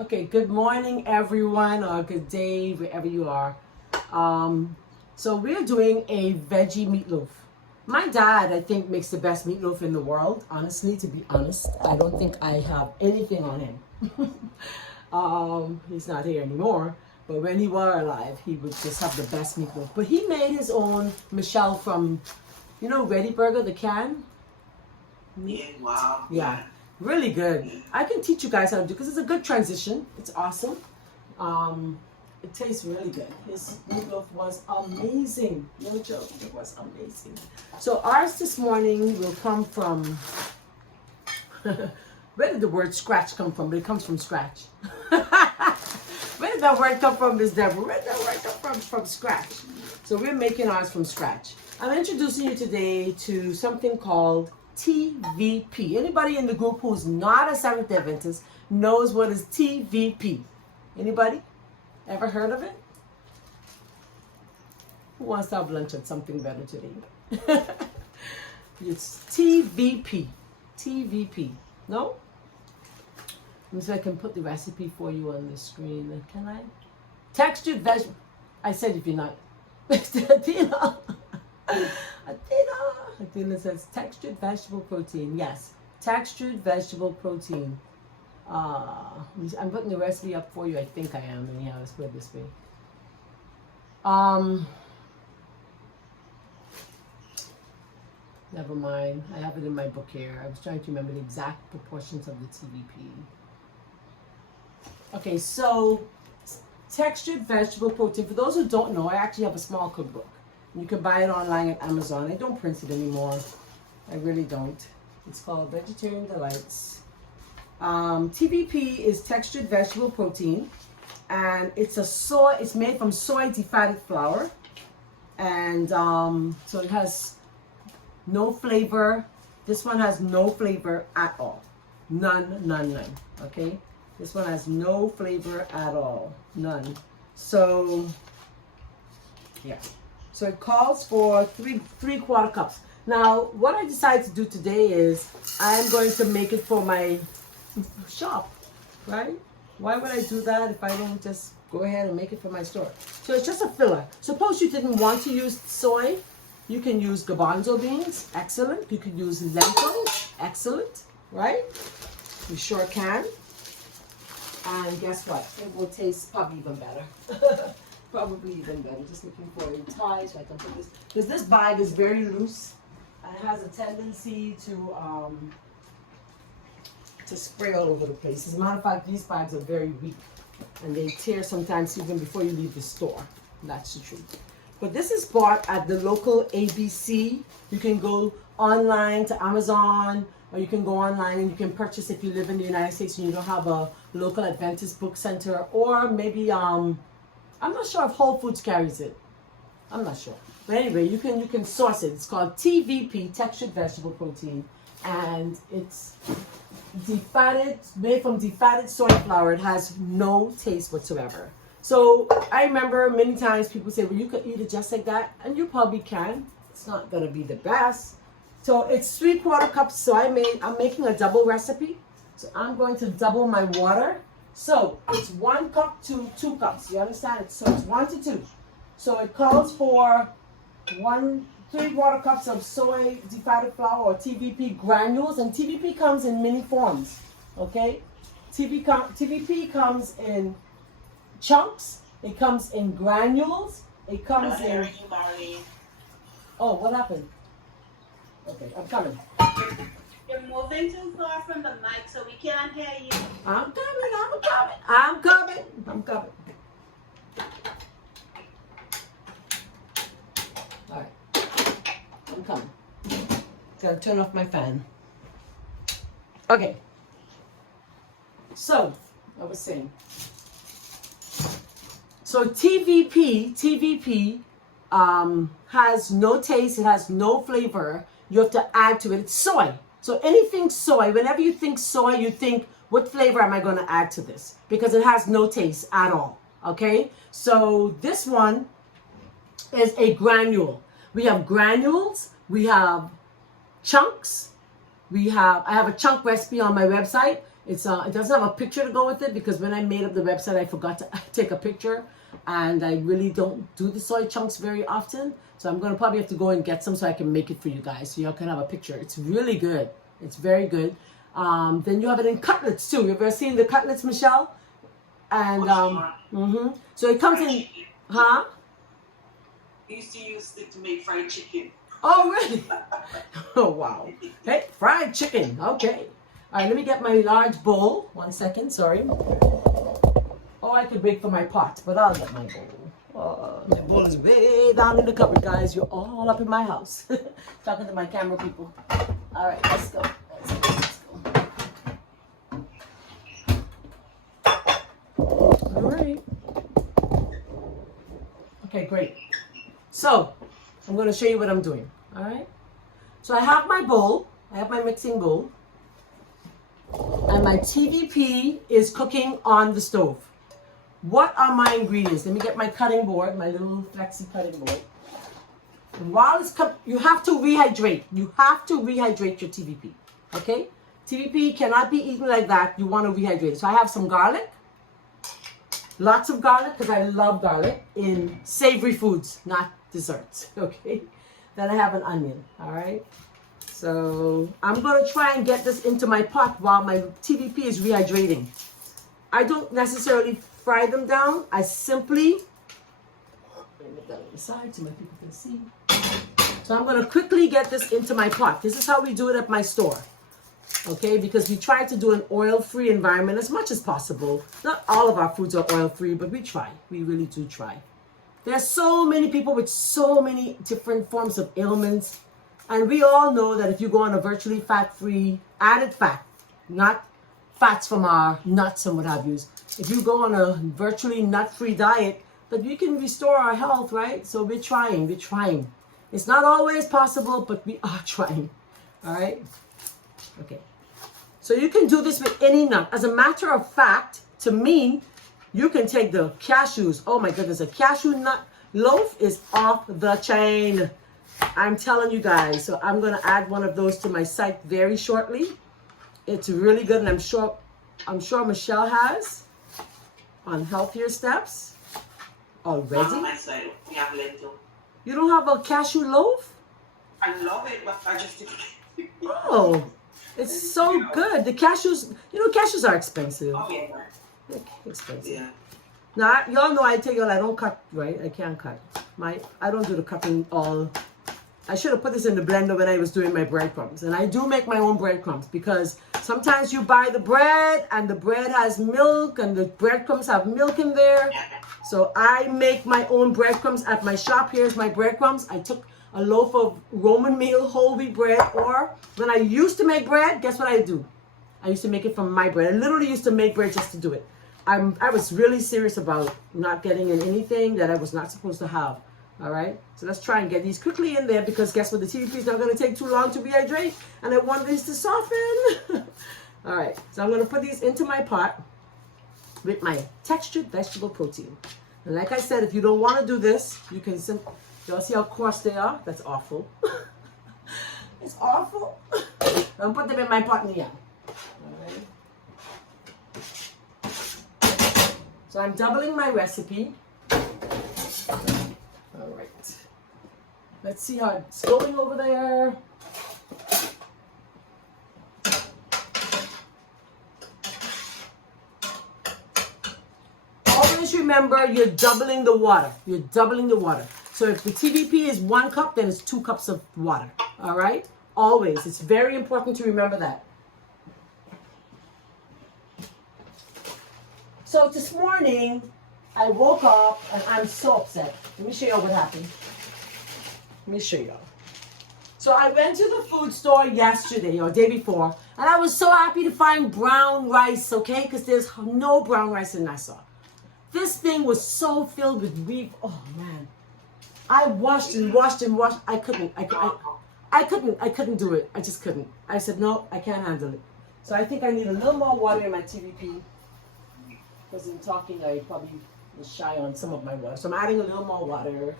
Okay, good morning, everyone, or good day, wherever you are. So we're doing a veggie meatloaf. My dad, I think, makes the best meatloaf in the world. Honestly, to be honest, I don't think I have anything on him. He's not here anymore, but when he were alive, he would just have the best meatloaf. But he made his own Michelle from, Ready Burger, the can. Yeah, wow. Yeah, really good. I can teach you guys how to do because it's a good transition. It's awesome. Um, it tastes really good. His meatloaf was amazing. No joke, it was amazing. So ours this morning will come from. Where did the word scratch come from? But it comes from scratch. Where did that word come from, Miss Deborah? Where did that word come from? From scratch. So we're making ours from scratch. I'm introducing you today to something called TVP. Anybody in the group who's not a Seventh-day Adventist knows what is TVP? Anybody? Ever heard of it? Who wants to have lunch at something better today? It's TVP. TVP. No? Let me see if I can put the recipe for you on the screen. Can I? Textured vegetable. I said if you're not. Athena. Athena says textured vegetable protein. Yes. Textured vegetable protein. I'm putting the recipe up for you. I think I am. Anyhow, let's put it this way. Never mind. I have it in my book here. I was trying to remember the exact proportions of the TVP. Okay, so textured vegetable protein. For those who don't know, I actually have a small cookbook. You can buy it online at Amazon. I don't print it anymore. I really don't. It's called Vegetarian Delights. TVP is textured vegetable protein, and it's made from soy defatted flour, and so it has no flavor. This one has no flavor at all. None. Okay, this one has no flavor at all. None. So yeah. So it calls for three-quarter cups. Now, what I decided to do today is I'm going to make it for my shop, right? Why would I do that if I don't just go ahead and make it for my store? So it's just a filler. Suppose you didn't want to use soy, you can use garbanzo beans, excellent. You could use lentils, excellent, right? You sure can. And guess what? It will taste probably even better. Probably even better. Just looking for a tie so I can put this. Because this bag is very loose and it has a tendency to spray all over the place. As a matter of fact, these bags are very weak and they tear sometimes even before you leave the store. That's the truth. But this is bought at the local ABC. You can go online to Amazon, or you can go online and you can purchase if you live in the United States and you don't have a local Adventist book center, or maybe I'm not sure if Whole Foods carries it. I'm not sure. But anyway, you can source it. It's called TVP, textured vegetable protein, and it's made from defatted soy flour. It has no taste whatsoever. So I remember many times people say, well, you could eat it just like that, and you probably can. It's not gonna be the best. So it's 3/4 cups. So I'm making a double recipe. So I'm going to double my water. So it's 1 cup to 2 cups. You understand it? So it's 1 to 2. So it calls for 3/4 cups of soy defatted flour or TVP granules, and TVP comes in many forms. Okay, TVP comes in chunks. It comes in granules. It comes in. Oh, what happened? Okay, I'm coming. You're moving too far from the mic, so we can't hear you. I'm coming. All right, I'm coming. Gotta turn off my fan. Okay. So, I was saying. So TVP has no taste. It has no flavor. You have to add to it. It's soy. So anything soy, whenever you think soy, you think, what flavor am I going to add to this? Because it has no taste at all. Okay? So this one is a granule. We have granules. We have chunks. I have a chunk recipe on my website. It doesn't have a picture to go with it because when I made up the website, I forgot to take a picture, and I really don't do the soy chunks very often. So I'm gonna probably have to go and get some so I can make it for you guys, so y'all can have a picture. It's really good. It's very good. Then you have it in cutlets too. You ever seen the cutlets, Michelle? And so it comes in, huh? I used to use it to make fried chicken. Oh, really? Oh, wow. Hey, fried chicken. Okay. All right, let me get my large bowl. 1 second, sorry. Oh, I could wait for my pot, but I'll get my bowl. My bowl is way down in the cupboard, guys. You're all up in my house. Talking to my camera people. All right, let's go. Let's go. All right. Okay, great. So, I'm going to show you what I'm doing. All right. So I have my bowl. I have my mixing bowl. And my TVP is cooking on the stove. What are my ingredients? Let me get my cutting board, my little flexi cutting board. And while it's you have to rehydrate. You have to rehydrate your TVP. Okay? TVP cannot be eaten like that. You want to rehydrate it. So I have some garlic. Lots of garlic because I love garlic in savory foods, not desserts. Okay? Then I have an onion. All right? So I'm going to try and get this into my pot while my TVP is rehydrating. I don't necessarily fry them down. I simply, let me get that on the side so my people can see. So I'm going to quickly get this into my pot. This is how we do it at my store. Okay, because we try to do an oil-free environment as much as possible. Not all of our foods are oil-free, but we try. We really do try. There are so many people with so many different forms of ailments. And we all know that if you go on a virtually fat-free, added fat, not fats from our nuts and what have you, if you go on a virtually nut-free diet, that we can restore our health, right? So we're trying. It's not always possible, but we are trying. All right? Okay. So you can do this with any nut. As a matter of fact, to me, you can take the cashews. Oh my goodness, a cashew nut loaf is off the chain. I'm telling you guys. So I'm going to add one of those to my site very shortly. It's really good, and I'm sure Michelle has on healthier steps already. On my side, we have lentil. You don't have a cashew loaf? I love it, but I just Oh, it's so good. The cashews, cashews are expensive. Oh yeah. They're expensive. Yeah. Now, y'all know I tell y'all I don't cut, right? I can't cut. I don't do the cutting all. I should have put this in the blender when I was doing my breadcrumbs. And I do make my own breadcrumbs because sometimes you buy the bread and the bread has milk and the breadcrumbs have milk in there. So I make my own breadcrumbs at my shop. Here's my breadcrumbs. I took a loaf of Roman meal whole wheat bread, or when I used to make bread, guess what I do? I used to make it from my bread. I literally used to make bread just to do it. I was really serious about not getting in anything that I was not supposed to have. All right, so let's try and get these quickly in there because guess what? The TVP is not going to take too long to rehydrate, and I want these to soften. All right, so I'm going to put these into my pot with my textured vegetable protein. And like I said, if you don't want to do this, you can simply, y'all see how coarse they are? That's awful. It's awful. I'm put them in my pot now. All right. So I'm doubling my recipe. All right. Let's see how it's going over there. Always remember you're doubling the water. You're doubling the water. So if the TVP is 1 cup, then it's 2 cups of water. All right? Always. It's very important to remember that. So this morning, I woke up and I'm so upset. Let me show you what happened. Let me show you. So I went to the food store yesterday or day before, and I was so happy to find brown rice, okay? Because there's no brown rice in Nassau. This thing was so filled with wheat. Oh man. I washed and washed and washed. I couldn't do it. I just couldn't. I said, no, I can't handle it. So I think I need a little more water in my TVP. Because in talking, I probably was shy on some of my water. So I'm adding a little more water.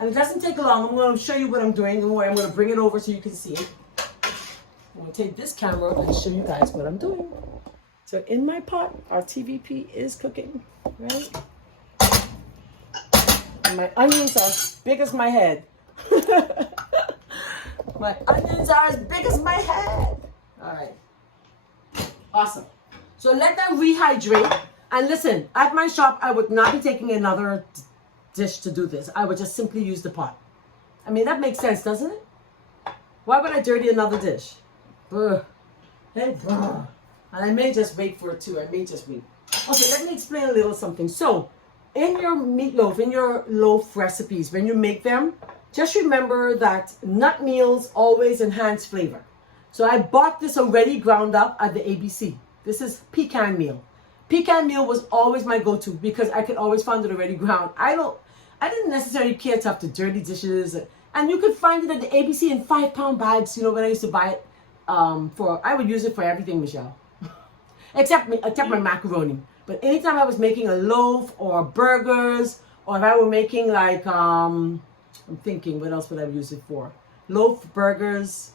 And it doesn't take long. I'm going to show you what I'm doing. Don't worry, I'm going to bring it over so you can see it. I'm gonna take this camera and show you guys what I'm doing. So in my pot, our TVP is cooking, right? And my onions are as big as my head. My onions are as big as my head. All right. Awesome. So let them rehydrate. And listen, at my shop, I would not be taking another dish to do this. I would just simply use the pot. I mean, that makes sense, doesn't it? Why would I dirty another dish? Ugh. Hey, ugh. And I may just wait for it too. I may just wait. Okay, let me explain a little something. So, in your meatloaf, in your loaf recipes, when you make them, just remember that nut meals always enhance flavor. So I bought this already ground up at the ABC. This is pecan meal. Pecan meal was always my go-to because I could always find it already ground. I didn't necessarily care to have to dirty dishes. And you could find it at the ABC in 5-pound bags. You know, when I used to buy it I would use it for everything, Michelle. except my macaroni. But anytime I was making a loaf or burgers, or if I were making like, I'm thinking, what else would I use it for? Loaf, burgers.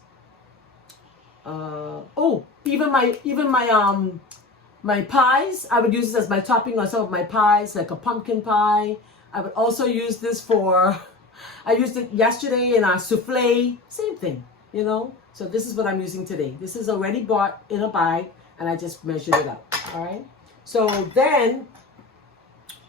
Even my pies, I would use this as my topping on some of my pies, like a pumpkin pie. I would also use this I used it yesterday in our souffle, same thing, you know? So this is what I'm using today. This is already bought in a bag, and I just measured it out, all right? So then,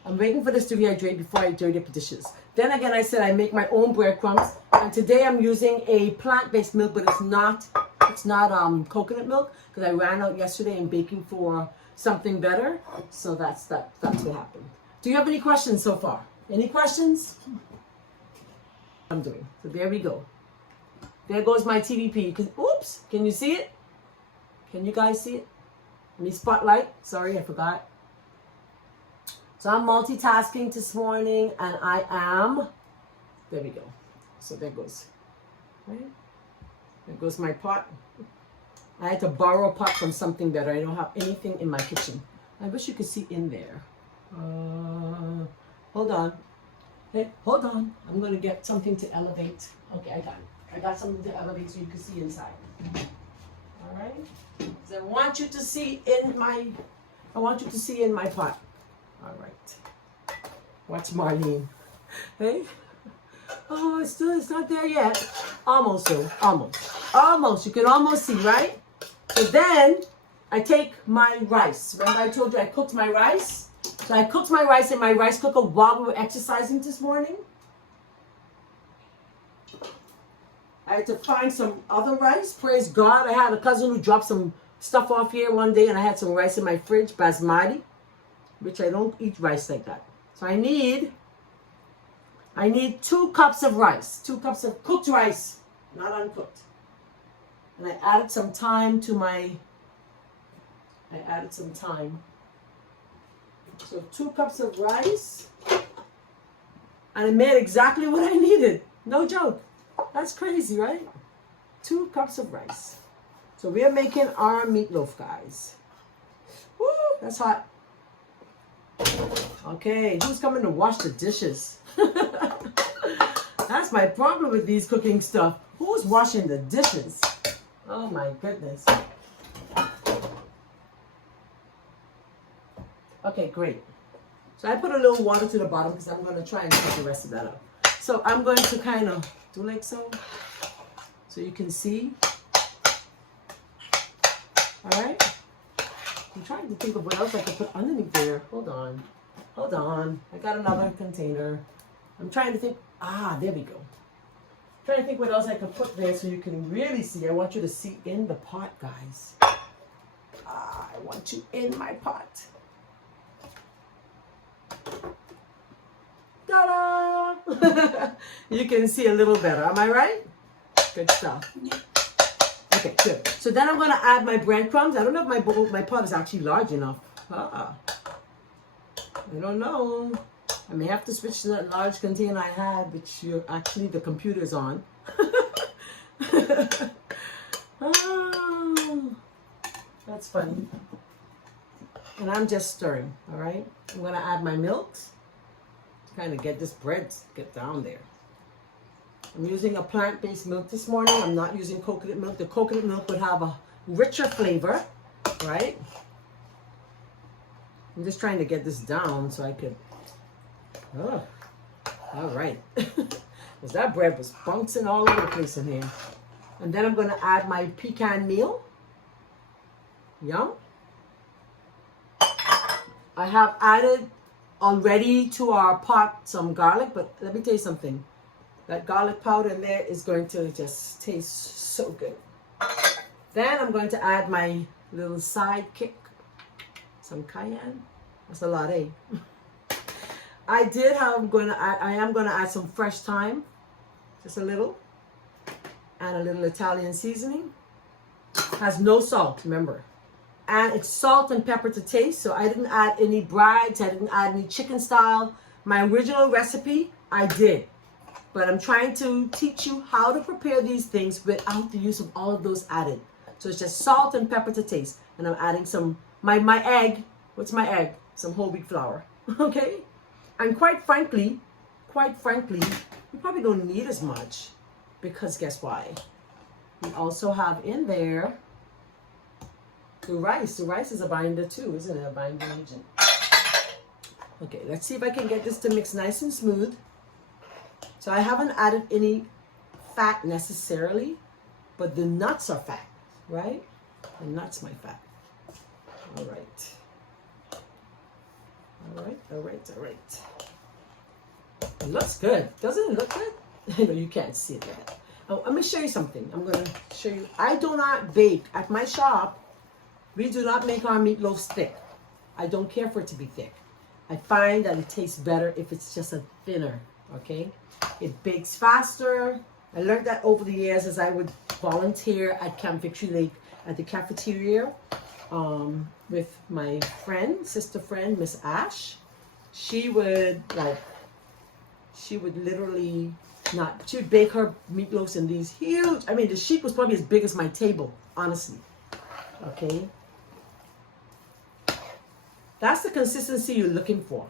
I'm waiting for this to rehydrate before I dirty up the dishes. Then again, I said I make my own breadcrumbs, and today I'm using a plant-based milk, but it's not coconut milk, because I ran out yesterday in baking for something better. So that's what happened. Do you have any questions so far? Any questions? I'm doing. So there we go. There goes my TVP. Oops, can you see it? Can you guys see it? Let me spotlight. Sorry, I forgot. So I'm multitasking this morning, and I am, there we go. So there goes. Right? There goes my pot. I had to borrow a pot from something better. I don't have anything in my kitchen. I wish you could see in there. Hold on. Hey, hold on. I'm going to get something to elevate. Okay, I got it. I got something to elevate so you can see inside. All right? So I want you to see in my pot. All right. Watch Marlene. Hey? Oh, it's not there yet. Almost though. Almost. You can almost see, right? So then I take my rice. Remember I told you I cooked my rice? So I cooked my rice in my rice cooker while we were exercising this morning. I had to find some other rice. Praise God. I had a cousin who dropped some stuff off here one day, and I had some rice in my fridge, basmati, which I don't eat rice like that. So I need 2 cups of rice, 2 cups of cooked rice, not uncooked. And I added some thyme to So 2 cups of rice. And it made exactly what I needed. No joke. That's crazy, right? 2 cups of rice. So we are making our meatloaf, guys. Woo, that's hot. Okay, who's coming to wash the dishes? That's my problem with these cooking stuff. Who's washing the dishes? Oh my goodness. Okay, great. So I put a little water to the bottom because I'm going to try and cut the rest of that up. So I'm going to kind of do like so you can see. All right. I'm trying to think of what else I could put underneath there. Hold on. I got another container. I'm trying to think. There we go. I'm trying to think what else I could put there so you can really see. I want you to see in the pot, guys. I want you in my pot. Ta-da! You can see a little better. Am I right? Good stuff. Okay, good. So then I'm going to add my breadcrumbs. I don't know if my pot is actually large enough. I don't know. I may have to switch to that large container I had, which actually the computer is on. That's funny. And I'm just stirring, all right? I'm going to add my milk to kind of get this bread to get down there. I'm using a plant-based milk this morning. I'm not using coconut milk. The coconut milk would have a richer flavor, right? I'm just trying to get this down so I could, oh, all right. Because that bread was bouncing all over the place in here. And then I'm going to add my pecan meal. Yum. I have added already to our pot some garlic, but let me tell you something. That garlic powder in there is going to just taste so good. Then I'm going to add my little sidekick, some cayenne. That's a lot, eh? I am going to add some fresh thyme, just a little, and a little Italian seasoning. Has no salt, remember. And it's salt and pepper to taste, so I didn't add any brides, I didn't add any chicken style. My original recipe, I did. But I'm trying to teach you how to prepare these things without the use of all of those added. So it's just salt and pepper to taste. And I'm adding some, my egg, what's my egg? Some whole wheat flour, okay? And quite frankly, you probably don't need as much, because guess why? We also have in there the rice. The rice is a binder too, isn't it? A binding agent. Okay, let's see if I can get this to mix nice and smooth. So I haven't added any fat necessarily, but the nuts are fat, right? The nuts, my fat. All right. All right, all right, all right. It looks good. Doesn't it look good? I know you can't see it yet. Oh, let me show you something. I'm going to show you. I do not bake. At my shop, we do not make our meatloaves thick. I don't care for it to be thick. I find that it tastes better if it's just a thinner, okay? It bakes faster. I learned that over the years as I would volunteer at Camp Victory Lake at the cafeteria with my friend, sister friend, Miss Ash. She would literally she would bake her meatloaves in these huge, I mean, the sheet was probably as big as my table, honestly, okay? That's the consistency you're looking for.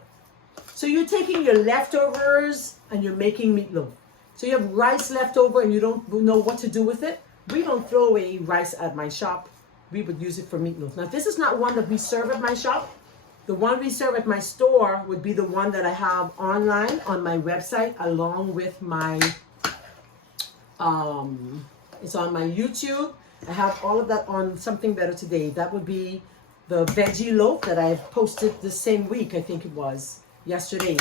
So you're taking your leftovers and you're making meatloaf. So you have rice left over and you don't know what to do with it. We don't throw away rice at my shop. We would use it for meatloaf. Now, this is not one that we serve at my shop. The one we serve at my store would be the one that I have online on my website, along with my, it's on my YouTube. I have all of that on Something Better Today. That would be the veggie loaf that I posted the same week, I think it was, yesterday.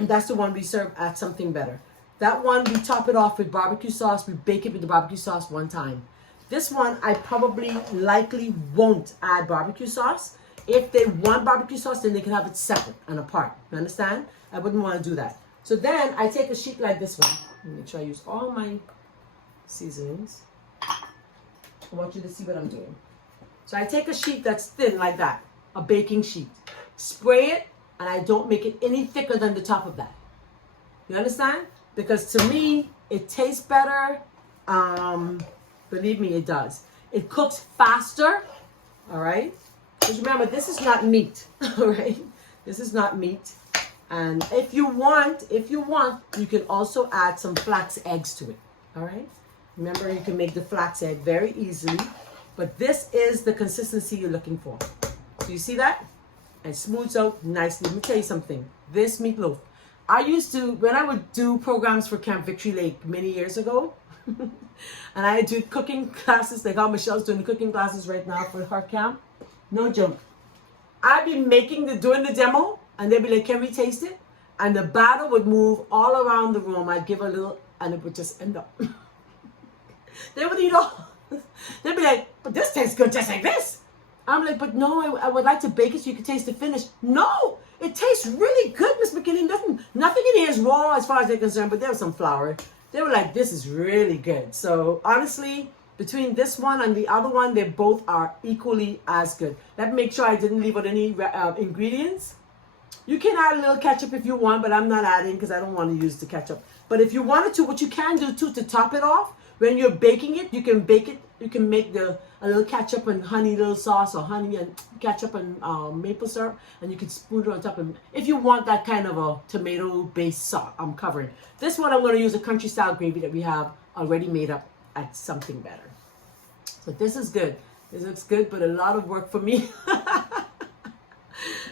That's the one we serve at Something Better. That one, we top it off with barbecue sauce. We bake it with the barbecue sauce one time. This one, I probably likely won't add barbecue sauce. If they want barbecue sauce, then they can have it separate and apart. You understand? I wouldn't want to do that. So then I take a sheet like this one. Let me make sure I use all my seasonings. I want you to see what I'm doing. So I take a sheet that's thin like that, a baking sheet. Spray it, and I don't make it any thicker than the top of that. You understand? Because to me, it tastes better. Believe me, it does. It cooks faster, all right? Because remember, this is not meat, all right? This is not meat. And if you want, you can also add some flax eggs to it, all right? Remember, you can make the flax egg very easily. But this is the consistency you're looking for. So you see that? It smooths out nicely. Let me tell you something. This meatloaf. I used to, when I would do programs for Camp Victory Lake many years ago, and I do cooking classes, like how Michelle's doing the cooking classes right now for her camp. No joke. I'd be doing the demo, and they'd be like, can we taste it? And the batter would move all around the room. I'd give a little, and it would just end up. They would eat all. They'd be like, but this tastes good just like this. I'm like, but no, I would like to bake it so you can taste the finish. No, it tastes really good, Miss McKinney. Nothing in here is raw as far as they're concerned, but there was some flour. They were like, this is really good. So honestly, between this one and the other one, they both are equally as good. Let me make sure I didn't leave out any ingredients. You can add a little ketchup if you want, but I'm not adding because I don't want to use the ketchup. But if you wanted to, what you can do too, to top it off, when you're baking it, you can bake it. You can make the a little ketchup and honey little sauce, or honey and ketchup and maple syrup, and you can spoon it on top. And if you want that kind of a tomato-based sauce, I'm covering. This one I'm going to use a country style gravy that we have already made up at something better. So this is good. This looks good, but a lot of work for me.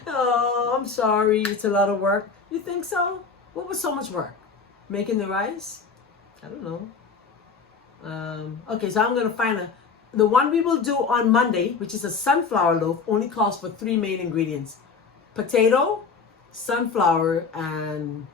Oh, I'm sorry. It's a lot of work. You think so? What was so much work? Making the rice? I don't know. Okay, so I'm going to find the one we will do on Monday, which is a sunflower loaf, only calls for 3 main ingredients. Potato, sunflower, and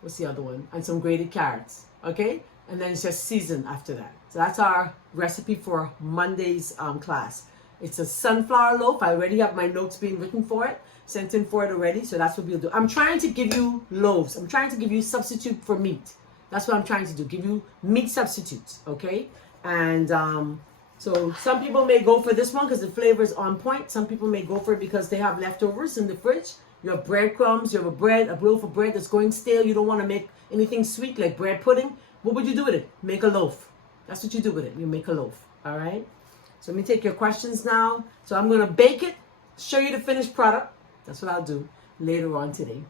what's the other one? And some grated carrots. Okay? And then it's just seasoned after that. So that's our recipe for Monday's class. It's a sunflower loaf. I already have my notes being written for it, sent in for it already. So that's what we'll do. I'm trying to give you loaves. I'm trying to give you substitute for meat. That's what I'm trying to do. Give you meat substitutes, okay? And so some people may go for this one because the flavor is on point. Some people may go for it because they have leftovers in the fridge. You have breadcrumbs. You have a loaf of bread that's going stale. You don't want to make anything sweet like bread pudding. What would you do with it? Make a loaf. That's what you do with it. You make a loaf, all right? So let me take your questions now. So I'm going to bake it, show you the finished product. That's what I'll do later on today.